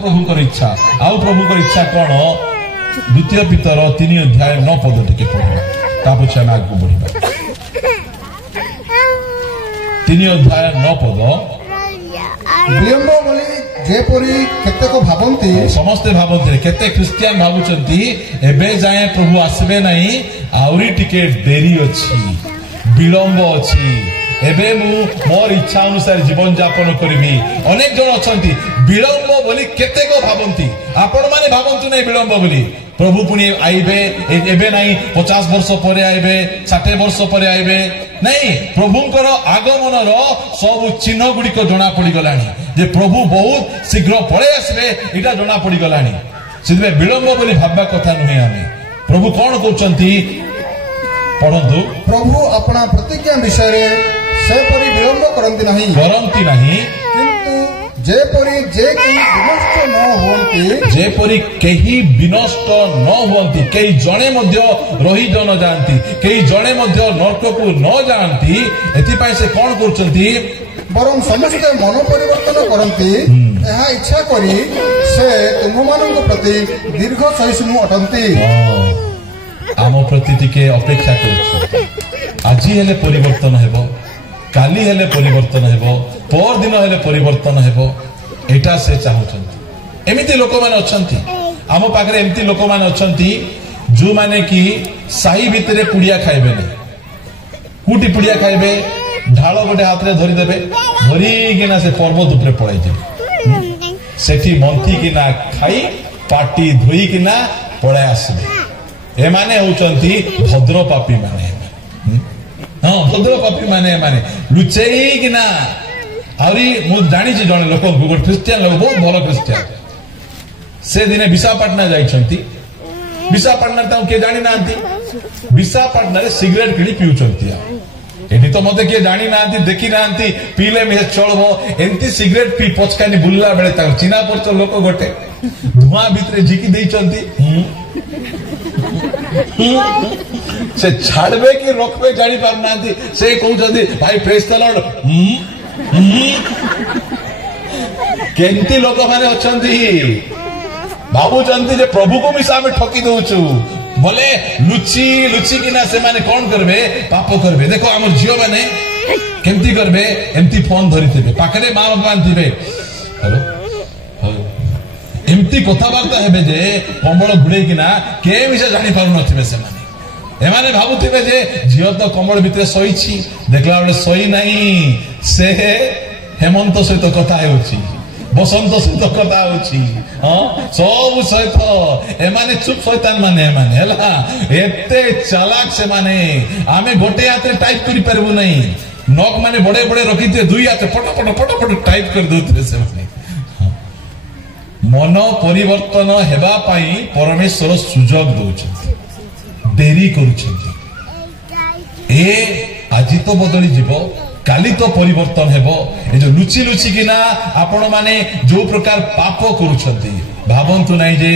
प्रभुकर इच्छा आउ प्रभुकर इच्छा कौन द्वितीय पितर 3 अध्याय 9 पद टिके पढ़ा तापछे हम आगु बढ़िबा 3 अध्याय 9 पद विलंब बोली जेपरी केतेक भाबंती समस्ते भाबंती केते क्रिश्चियन भाबुचंती एबे जाए प्रभु आसबे नहीं आउरी टिके देरी अछि विलंब अछि एबे मु मोर इच्छा अनुसार जीवन यापन करिबी अनेक जन अछंती विलंब बोली केतेक भाबंती आपण माने भाबंतु नै विलंब बोली प्रभु पुनी आइबे एबे नहीं 50 वर्ष परे आइबे 60 वर्ष परे आइबे नहीं प्रभुंकर आगमन रो सब चिन्ह गुडी को जणा पड़ी गलानी जे प्रभु बहुत शीघ्र पळे आसबे इटा जणा पड़ी गलानी सिधे विलंब बोली भाबा कथा नुहे आमे प्रभु कोन कहउचंती पढंतु प्रभु अपना प्रतिज्ञा विषय रे से परि विलंब करंती नहीं किंतु जेपरी जे केही विनष्ट न होंती जेपरी केही विनष्ट न होंती केही जणे मध्य रही जन जानती केही जणे मध्य नरक को न जानती एति पय से कोन करचंती बरं समस्त मन परिवर्तन करंती एहा इच्छा करी से तुममानक प्रति दीर्घ सहिष्णु अटंती आम प्रति टिके अपेक्षा करछु आजी हेले परिवर्तन हेबो काली हेले परिवर्तन हेबो पर दिन हेले परिवर्तन हेबो एटा से चाहुचंती एमिति लोक माने अछंती आम पाखरे एमिति लोक माने अछंती जो माने की साई भितरे पुड़िया खाइबे नै कुटी पुड़िया खाइबे ढाल गोटे हाथ रे धरि देबे धरि किना से पर्वत ऊपर पळाइ जेबे सेठी मंथी किना खाई पाटी धोई किना पळाइ आसबे ए माने होचंती भद्र पापी माने हाँ भद्र पापी माने माने लुचेई किना आउरी मु जानि छी जने लोक गोटे क्रिश्चियन लोक बहुत भलो क्रिश्चियन से दिने विशाखापट्टना जाइछंती विशाखापट्टना ताऊ के जानि नांती विशाखापट्टना रे सिगरेट किडी पिउछंती एठी तो मते के जानि नांती देखि नांती पीले में चलबो एंती सिगरेट पी पचकानी बुल्ला बेले ता चिना परच लोक गोटे धुआं भितरे झिकी देइछंती से छाड़बे कि रोकबे जानी पार नांती से कहउछंती भाई प्रेज द लॉर्ड केंती लोक माने अछंती भाबुचंती जे प्रभु को मिसा में ठकी दउछु बोले लुची लुची किना से माने कोन करबे पाप करबे देखो हमर जियो माने केंती करबे एमती फोन धरिथिबे पाखरे मां बाबा थिबे हेलो एमती कथाबार्ता हेबे जे कमल घुड़े किना के विषय जानी पारु नथिबे से माने एमाने भाबुथिबे जे झियो तो कमल भितरे सोईछि देखला बेले सोई नहीं से हेमंत सहित कथा हेउछि बसंत सहित कथा होछि हां सब सहित एमाने चुप शैतान माने एमाने हला एते चालाक से माने आमे गोटे हाथे टाइप करि परबु नहीं नोक माने बड़े बड़े रखिते दुई हाथे फटाफट टाइप कर दउथले से माने मन परिवर्तन हेबा पाई परमेश्वर सुजोग दउछथि देरी करूछथि ए आज तो बदली जीवो काली तो परिवर्तन हेबो ए जो लुची लुची किना आपण माने जो प्रकार पाप करूछथि भाबंतु नै जे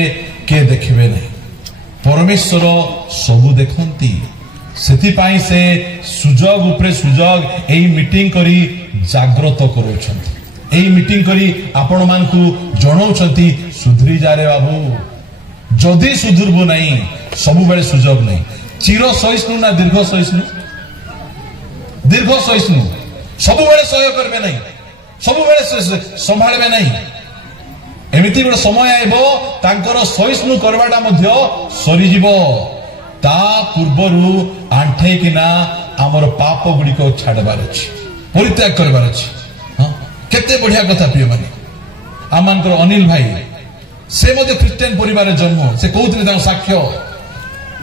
के देखिबे नै परमेश्वर सब देखंती सेति पाई से सुजोग ऊपर सुजोग एई मीटिंग करी जागृत करूछथि एई मीटिंग करी आपण मानकु जणाउछथि सुधरी जा रे बाबू जदी सुधरबो नै सब बेले सुजोग नै चिर सहिष्णु ना दीर्घ सहिष्णु सब बेले सहयोग करबे नै सब बेले संभाळबे नै एमिति गोटे समय आइबो तांकर सहिष्णु करवाटा मध्य सरी जीवो ता पूर्वरु आंठे किना हमर पाप गुडी को छाडबार अछि परित्याग करबार अछि हां केते बढ़िया कथा प्रिय माने आमानकर अनिल भाई से मध्य क्रिश्चियन परिवार जन्म से कहउतले ता साक्ष्य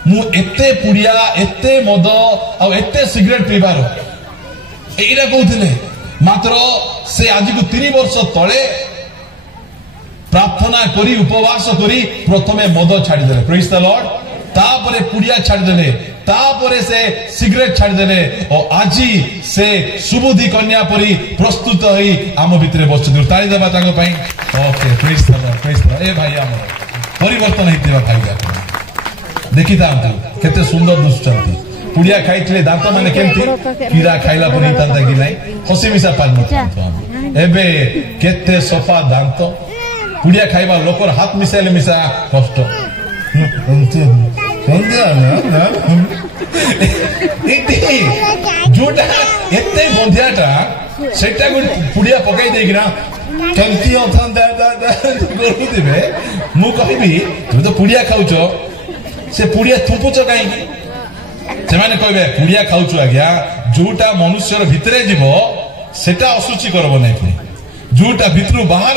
मु एते पुडिया एते मद आ एते सिगरेट पीबार एइरा कहउतले मात्र से आज को 3 वर्ष तळे प्रार्थना करी उपवास करी प्रथमे मद छाडी देले प्रेज द लॉर्ड तापरे पुडिया छाडी देले तापरे से सिगरेट छाडी देले और आजी से सुबुद्धि कन्या परी प्रस्तुत होई आम भितरे बसछु ताली देबा ताको पई ओके प्रेज द लॉर्ड ए भाई आम परिवर्तन हेतिबा भाई देखि तांतु केते सुंदर दुष्चंती पुडिया खाइतले दांत माने केमती कीड़ा खाइला परी तांता कि नै हसी मिसा पान एबे केते सफा दांत पुड़िया खाइबा लोकर हाथ मिसाइले मिसा कष्ट जोटा एते गंधियाटा सेटा पुड़िया पकई देकिना केमती करुवे मु कहबी तुम तो पुड़िया खाऊच से पुड़िया थुपुच कहीं से कहबे पुड़िया खाऊच आज्ञा जोटा मनुष्यर भितरे जीव सेटा असुचि करब नहीं पुणी जोटा भितर बाहर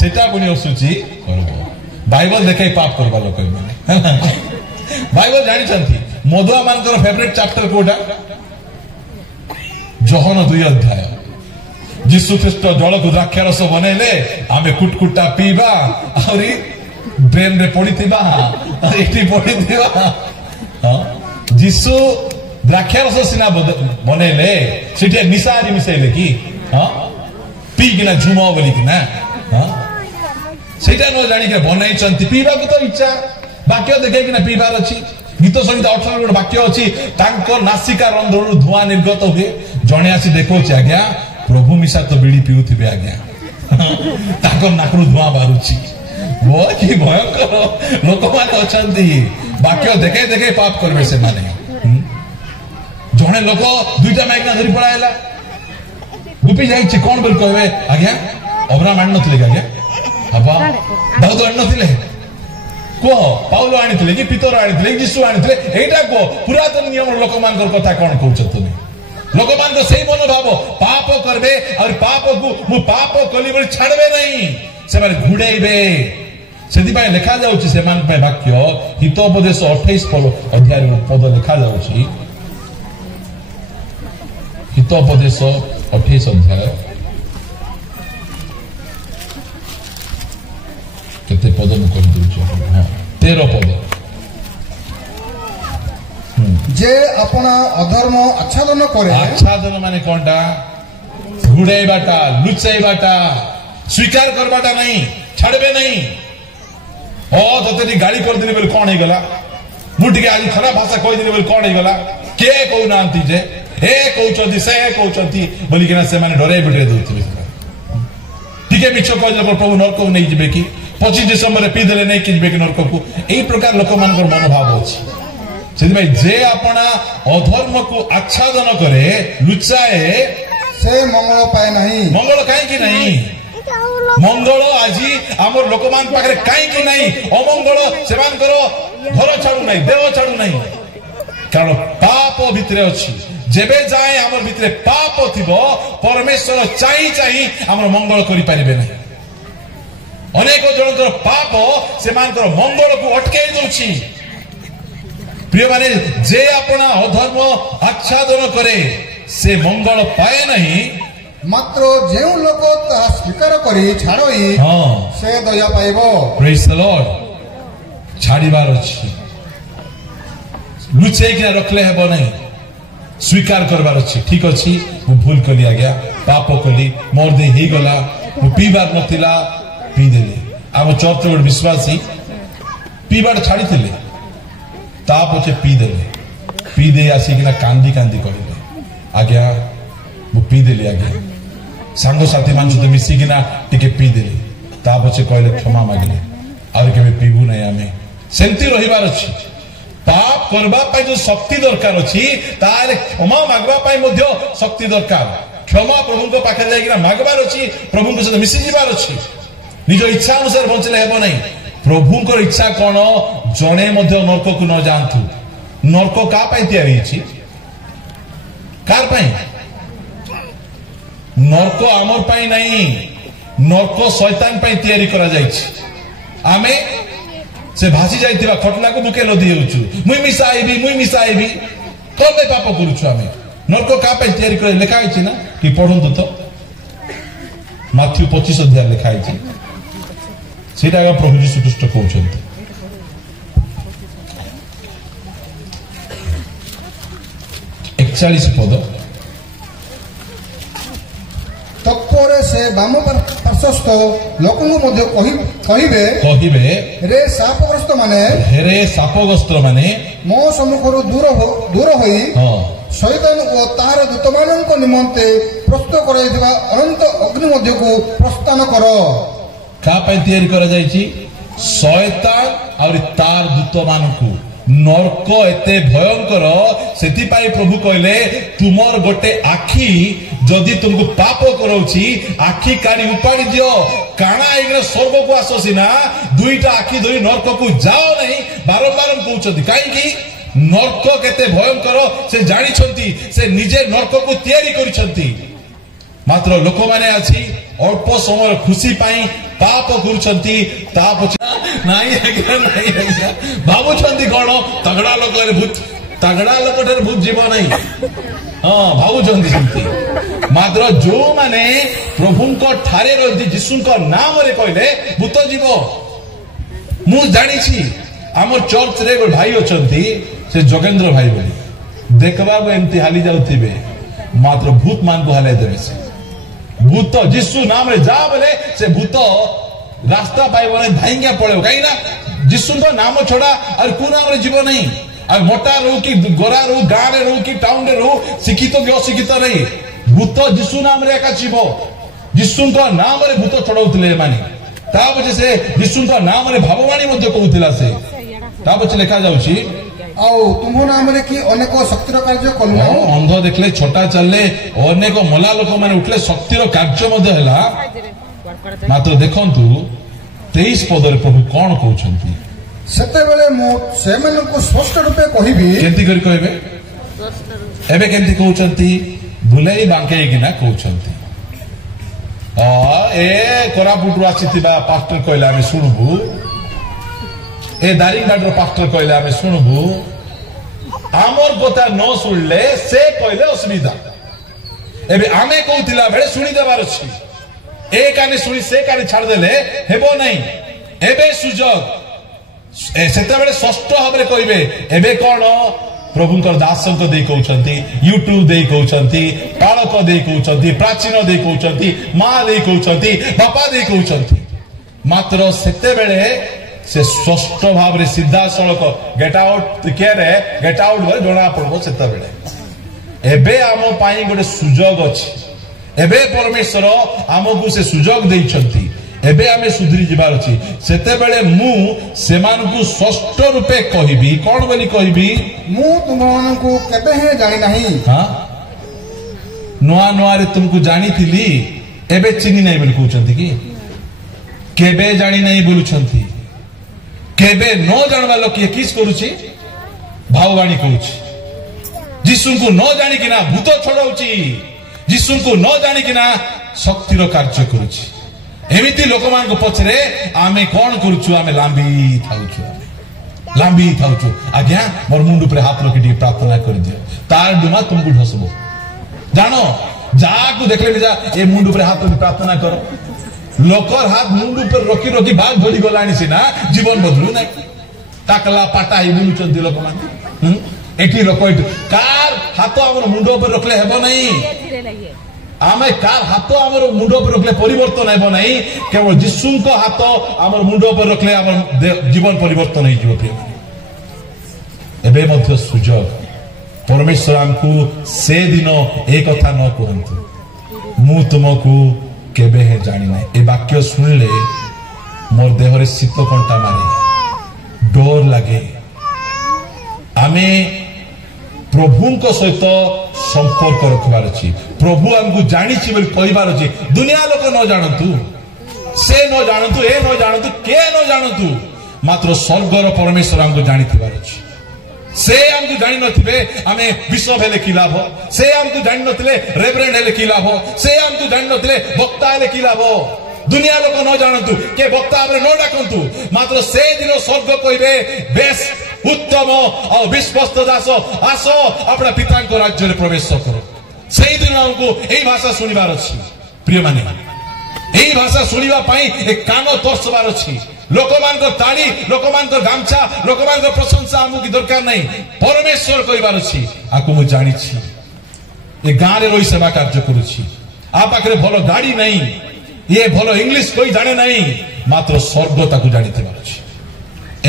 सेटा पुणी असुचि करब बाइबल देखे पाप करवा लोक बाइबल जानी मधुआ मान फेवरेट चैप्टर कोटा जोहन 2 अध्याय जीशु ख्रीस्ट जल को द्राक्षा रस बनैले आमे कुटकुटा पीबा आउरी ड्रेन रे पड़ी जीशु द्राक्षा रस सिना बनैले सेठी निशारी मिसाइले कि पी किना झुम बोली किना सेटा न जानी के बनाई चंती पीबा को तो इच्छा वाक्य देखे किना पीबार अछि गीत संगीत 18 गोटे वाक्य अछि तांको नासिका रंध्रु धुआं निर्गत हुए जणे आसी देखो आज्ञा प्रभु मिशा तो बीड़ी पिउथिबे आज्ञा ताको नाकरु धुआं बारुछि वो कि भयंकर लोक माने अछंती वाक्य देखे देखे पाप करबे से माने जणे लोक दुईटा माइकना धरि पड़ायला गुपी जाई कोन बोल कहबे आज्ञा अब्राहम आन नथिले आज्ञा अबा दाऊद आन नथिले को पाउलो आनिथिले कि पितर आनिथिले यीशु आनिथिले एटा को पुरातन नियम लोक मानकर कथा कोन कहउछ तुनी लोक मान को सही मनोभाव पाप करबे और पाप को मु पाप कली बोली छाड़बे नहीं से माने घुड़ेइबे सेति पाए लिखा जाउछि से मान पे वाक्य हितोपदेश 28 अध्याय पद लिखा जाउछि हितोपदेश 28 अध्याय केते पद मु कहि दउछि 13 पद जे अपना अधर्म आच्छादन करे आच्छादन माने कोनटा घुड़ेबाटा लुचाइबाटा स्वीकार करबाटा नहीं छाड़बे नहीं तते गाड़ी कर दिले बोले कोन हे गला मुठी आज खराब भाषा कहि दिले बोले कोन हे गला के कहू नांती जे हे कहउचंती से कहउचंती बोली केना से माने डरे बिटरे दउथिबे टिके मिछो कहले प्रभु नरक को नहीं जिबे कि 25 डिसेंबर पी देले नहीं कि जिबे कि नरक को एई प्रकार लोक मानकर मनोभाव अछि सेति भाई जे अपना अधर्म को आच्छादन करे लुचाए से मंगल पाए नहीं मंगल काहे कि नहीं मंगल आज आमर लोक मान पाखरे काहे कि नहीं अमंगल सेमान करो घर छाड़ू नहीं देह छाड़ू नहीं कारण पाप भितरे अछि जेबे जाए आमर भितरे पाप थिबो परमेश्वर चाहि चाहि आमर मंगल करि परिबे नहीं अनेक जनकर पाप सेमानकर मंगल को अटकाई दउछि प्रिय माने जे अपना अधर्म आच्छादन करे से मंगल पाए नहीं मात्र जे लोक ता स्वीकार करी छाड़ई से दया पाइबो प्रेज द लॉर्ड छाड़ीबार अछि लुचै के रखले हेबो नहीं स्वीकार करबार अछि ठीक अछि मु भूल कली आ गया पाप कली मोर दे ही गला मु पीबार नथिला पी देली आम चर्च गोटे विश्वासी पीबार छाड़ी थिले ता पछे पी दे आसिकिना कांदी कांदी कहले आज्ञा मु पी देली आज्ञा सांग साथी मान सहित मिसिकिना टिके पी देली ता पछे कहले क्षमा मागले और केबे पीबू नहीं आमे सेंती रहिबार अछि पाप करबा पाई जो शक्ति दरकार अछि ताले क्षमा मागबा पाई मध्ये शक्ति दरकार क्षमा प्रभु को पाखे जाइकिना मागबार अछि प्रभु को सहित मिसि जिबार अछि निज इच्छा अनुसार बंचले हेबो नहीं प्रभु को इच्छा कोन जणे मध्ये नरक को न जानथु नरक का पाई तयारी अछि कार पाई नरक आमर पाई नहीं नरक शैतान पाई तयारी करा जायछि आमे से भासी जाइतिबा खटला को बुके लदी हेउछु मुई मिसाइबी कोने पाप करूछु आमे नरक का पाई तयारी करे लिखा आइछि ना कि पढंतु तो माथ्यू 25 अध्याय लिखा आइछि सेटा प्रभु यीशु ख्रीष्ट कहउछन्ति एकचालीस पद तत्पर से बाम पार्श्वस्थ लोक कहिबे रे सापग्रस्त माने मो सम्मुखरु दूर होई शैतान ओ तार दूतमानक निमंते प्रस्तुत कराइथिबा अनंत अग्नि मध्य को प्रस्थान कर का तैयारी करा जायछि शैतान और तार दूत मानकु नरक एते भयंकर सेति पाई प्रभु कहले तुमर गोटे आखी जदि तुमको पाप करौछि आखी काढ़ी उपाड़ी दियो काना एगरे स्वर्ग को आसो सिना दुईटा आखी धरी नरक को जाओ नहीं बारंबार कहउछथि काई की नरक केते भयंकर से जानि छथि से निजे नरक को तैयारी करिसथि मात्र लोक माने अछि अल्प समय खुशी पाई पाप करुछंती ताप नाही आज्ञा नाही आज्ञा भाबुछंती कोन तगड़ा लोक रे भूत तगड़ा लोक रे भूत जीव नाही हां भाबुछंती सेंती मात्र जो माने प्रभु को ठारे रही यीशु को नाम रे कहले भूत जीव मु जानि छी हमर चर्च रे भाई अछंती से जोगेंद्र भाई बोली देखबा को एंती हाली जाउथिबे मात्र भूत मान को हाले देबे से भूत यीशु नाम रे जा बोले से भूत रास्ता पाई बने धाइंगा पड़े कहीं ना यीशु को नाम छोड़ा और को नाम रे जीव नहीं और मोटा रो की गोरा रो गाँव रे रो की टाउन रे रो शिक्षित की अशिक्षित नहीं भूत यीशु नाम रे एका जीव यीशु को नाम रे भूत छड़ाउतले माने ता पछे से यीशु को नाम रे भाववाणी मध्ये कहउतिला से ता पछे लिखा जाउची तुम नाम रे कि अनेक शक्तिर कार्य कलु अंध देखले छोटा चलले अनेक मला लोक माने उठले शक्तिर कार्य मध्ये हला मात्र देखंतु 23 पदरे प्रभु कोन कहउछंती सेते बेले मो सेमन को स्पष्ट रूपे कहिबी केंती करी कहबे एबे केंती कहउछंती भुलाई बांके कि ना कहउछंती ए कोरापुटु आसीथिबा पास्टर कहला हम सुनबु ए दारिंगबाड़ पास्टर कहले आमे सुनबु आमर कथा न सुनले से कहले असुविधा एबे आमे कहउतिला बेले सुनी देबार अछि ए काने सुनी से काने छाड़ देले हेबो नहीं एबे सुजोग सेते बेले षष्ठ भाबरे कहबे एबे कोन प्रभुंकर दासंक देई कहउछंती यूट्यूब देई कहउछंती पालक देई कहउछंती प्राचीन देई कहउछंती मां देई कहउछंती बापा देई कहउछंती मात्र सेते बेले से स्पष्ट भाव रे सीधा सड़क गेट आउट केरे गेट आउट बोले जणा पड़बो सेता बेले एबे आमो पाई गोटे सुजोग अछि एबे परमेश्वर आमको से सुजोग दैछंती एबे आमे सुधरी जिबार अछि सेते बेले मु सेमानकु स्पष्ट रूपे कहिबी कोन बोली कहिबी मु तुमनको केबे हे जानि नाही हां नोआ नोआ रे तुमको जानि थिली एबे चिनी नै बोली कहउछंती कि केबे जानि नै बोलुछंती केबे न जानवा लोक ये किस करूची भाववाणी करूची यीशु को न जानि किना भूत छड़ाउची यीशु को न जानि किना शक्तिर कार्य करूची एमिति लोक मान को पछरे आमे कोन करूछु आमे लांबी थाउछु आज्ञा मोर मुंड ऊपर हाथ रखि प्रार्थना कर दियो तार डुमा तुमको ढसबो जानो जाकू देखले जा ए मुंड ऊपर हाथ रखि प्रार्थना करो लोकर हाथ मुंड ऊपर रखी रखी बाल धोड़ी गलानी सिना जीवन बदलू ना टाकला पाटा ही बुलुचंती लोक मान एठी लोक कार हाथ हमर मुंड ऊपर रखले हेबो नहीं आमे कार हाथ हमर मुंड ऊपर रखले परिवर्तन हेबो नहीं केवल यीशु को हाथ हमर मुंड ऊपर रखले हमर जीवन परिवर्तन हे जीवो एबे मध्य सुजोग परमेश्वर हमकु से दिन एक कथा न कहंतु मु तुमको केबे हे जानि ना ए वाक्य सुनले मोर देह रे शीत कंटा मारे डर लागे आमे प्रभु को सहित संपर्क रखबार अछि प्रभु हमको जानि छी बोली कहबार अछि दुनिया लोक न जानतु से न जानतु ए न जानतु के न जानतु मात्र स्वर्गर परमेश्वर हमको जानिथिबार अछि से हमको जानि नथिबे आमे विश्व हेले की लाभ से हमको जानि नथिले रेवरेंड हेले की लाभ से हमको जानि नथिले वक्ता हेले की लाभ दुनिया लोक न जानतु के वक्ता हमरे न डाकंतु मात्र से दिन स्वर्ग कहबे बेस उत्तम और विश्वस्त दास आसो अपना पिता को राज्य रे प्रवेश करो सेही दिन हमको एही भाषा सुनिबार अछि प्रिय माने एही भाषा सुनिबा पई एक कानो तोरसबार अछि लोकमान को ताली लोकमान को गामछा लोकमान को प्रशंसा हमको दरकार नहीं परमेश्वर कहबार अछि आको मु जानि छी ए गां रे रही सेवा कार्य करू छी आ पाखरे भलो गाड़ी नहीं ये भलो इंग्लिश कोई जाने नहीं मात्र स्वर्ग ताकू जानिथिबार अछि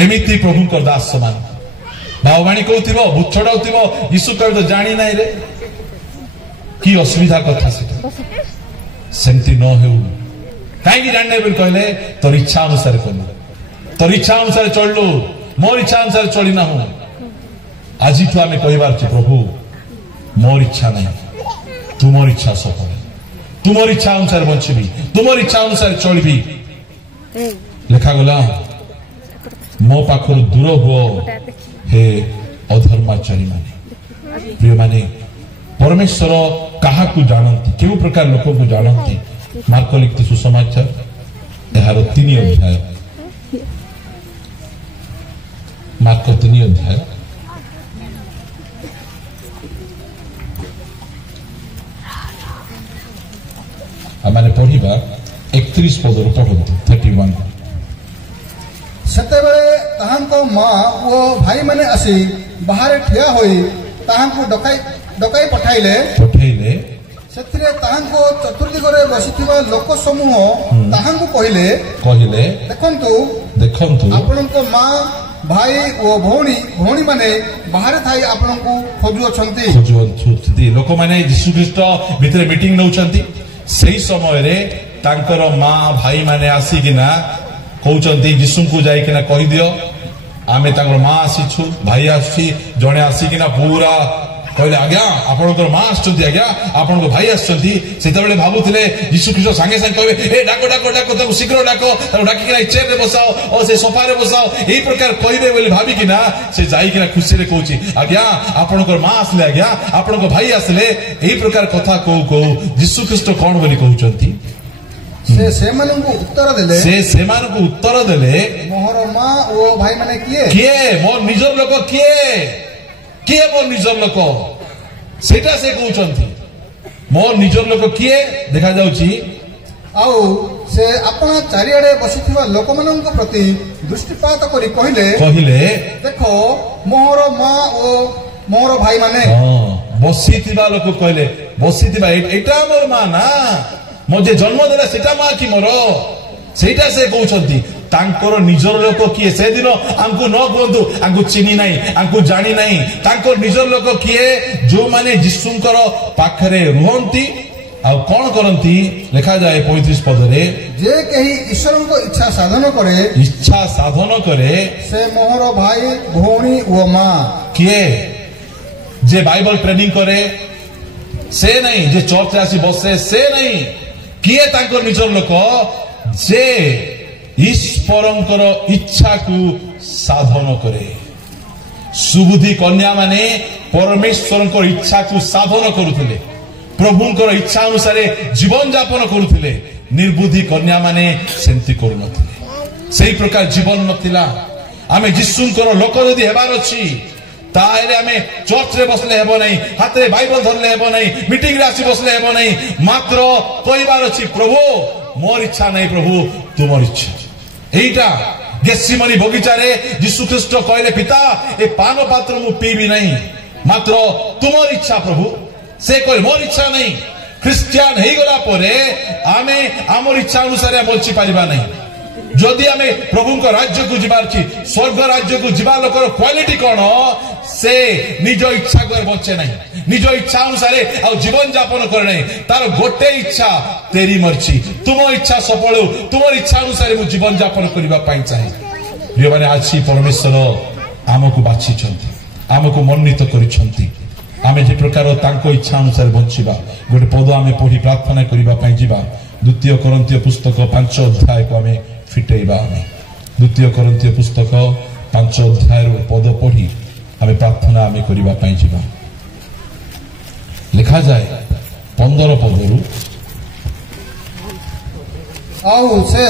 एमिति प्रभु को दास समान भाववाणी कहउथिबो भूत छड़ाउथिबो यीशु कहबो जानि नाही रे की असुविधा कथा सेटा सेमति न हेउ कहीं जानने बोली कहले तोर इच्छा अनुसार कलु तोर इच्छा अनुसार चललु मोर इच्छा अनुसार चलना हूं आज आम कहबार प्रभु मोर इच्छा नहीं तुमर इच्छा सफल तुमर इच्छा अनुसार बंचबी तुमर इच्छा अनुसार चलबी लिखागला मो पाखर दूर हुओ हे अधर्माचारी माने प्रिय माने परमेश्वर कहा जानती केउ प्रकार लोक को जानती मार्क लिखित सुसमाचार यार 3 अध्याय मार्क 3 अध्याय आमाने पढ़िबा 31 पदर पढ़ंतु 31 सेतेबेले ताहांको मां ओ भाई माने आसी बाहर ठिया होई ताहांको डकाई पठाइले सेतिरे ताहांको चतुर्दिगरे बसिथिबा लोक समूह ताहांको कहिले देखंतु आपनको मां भाई ओ भौणी माने बाहर थाई आपनको खोजुअछंती लोक माने यीशु ख्रीष्ट भितरे मीटिंग नउछंती सही समय रे तांकर मां भाई माने आसीकिना कहउछंती यीशु को जाइकिना कहि दियो आमे तांकर मां आसीछु भाई आसी जणे आसीकिना पूरा कहले आज्ञा आपनकर मां आछंती आज्ञा आपनको भाई आछंती सेतबेले भाबुथिले यीशु ख्रीष्ट संगे संगे कहबे ए डाको डाको डाको ताको शीघ्र डाको ताको डाकिना चेयर रे बसाओ और से सोफा रे बसाओ एही प्रकार कहिबे बोली भाबिकिना से जाइकिना खुशी रे कहउची आज्ञा आपनकर मां आसले आज्ञा आपनको भाई आसले एही प्रकार कथा को यीशु ख्रीष्ट कोन बोली कहउचंती से सेमानंकु उत्तर देले मोहर मां ओ भाई माने किए मोर निजर लोक किए मोर निजर लोक सेटा से कहउचंती मोर निजर लोक किए देखा जाउची आउ से अपना चारियाडे बसिथिबा लोकमानंक प्रति दृष्टिपात करी कहिले देखो मोहर मां ओ मोर भाई माने बसिथिबा लोक कहले बसिथिबा एटा मोर मां ना मुझे जन्म देला सेटा मां कि मोर सेटा से कहउचंती तांकर निजर लोक किए से दिन आंकु न कहंतु आंकु चिनी नाही आंकु जानी नाही तांकर निजर लोक किए जो माने यीशुंकर पाखरे रुहंती आ कोन करंती लिखा जाए 35 पदरे जे कही ईश्वरको इच्छा साधन करे से मोहर भाई भौणी ओ मां किए जे बाइबल ट्रेनिंग करे से नहीं जे चर्च आसी बसे से नहीं किए तांकर निजर लोक जे ईश्वरंकर इच्छा को साधन करे सुबुद्धि कन्या माने परमेश्वरंकर इच्छा को साधन करुथिले प्रभुंकर इच्छा अनुसार जीवन यापन करुथिले निर्बुद्धि कन्या माने सेंती करू नथिले सेही प्रकार जीवन नथिला आमे यीशुंकर लोक जदि हेबार अछि ताहेले आमे चर्च रे बसले हेबो नहीं हाथ रे बाइबल धरले हेबो नहीं मीटिंग रे आसी बसले हेबो नहीं मात्र कहिबार अछि प्रभु मोर इच्छा नहीं प्रभु तुमर इच्छा एटा गेसिमनी बगीचा रे यीशु ख्रीष्ट कहले पिता ए पान पात्र मु पीबी नहीं मात्र तुमर इच्छा प्रभु से कहले मोर इच्छा नहीं ख्रिस्टियन हेई गला परे आमे हमर इच्छा अनुसार बंची पारिबा नहीं जदि आमे प्रभु को राज्य को जिबार छी स्वर्ग राज्य को जिबा लोकर क्वालिटी कोन से निज इच्छा कर बचे नहीं निज इच्छा अनुसार आ जीवन यापन करे नहीं तार गोटे इच्छा तेरी मर्जी तुम इच्छा सफल तुम इच्छा अनुसार मु जीवन यापन करबा पाई चाहे प्रिय माने आज परमेश्वर आमको बाछि छथि आमको मननीत करिसथि आमे जे प्रकार तांको इच्छा अनुसार बंचिबा गोटे पद आमे पढ़ी प्रार्थना करबा पाई जिबा 2 कोरिन्थियो पुस्तक 5 अध्याय को आमे फिटेबा आमे 2 कोरिन्थियो पुस्तक 5 अध्याय रो पद पढ़ी आमे प्रार्थना आमे करबा पाई जिबा लिखा जाए 15 पदरु आउ से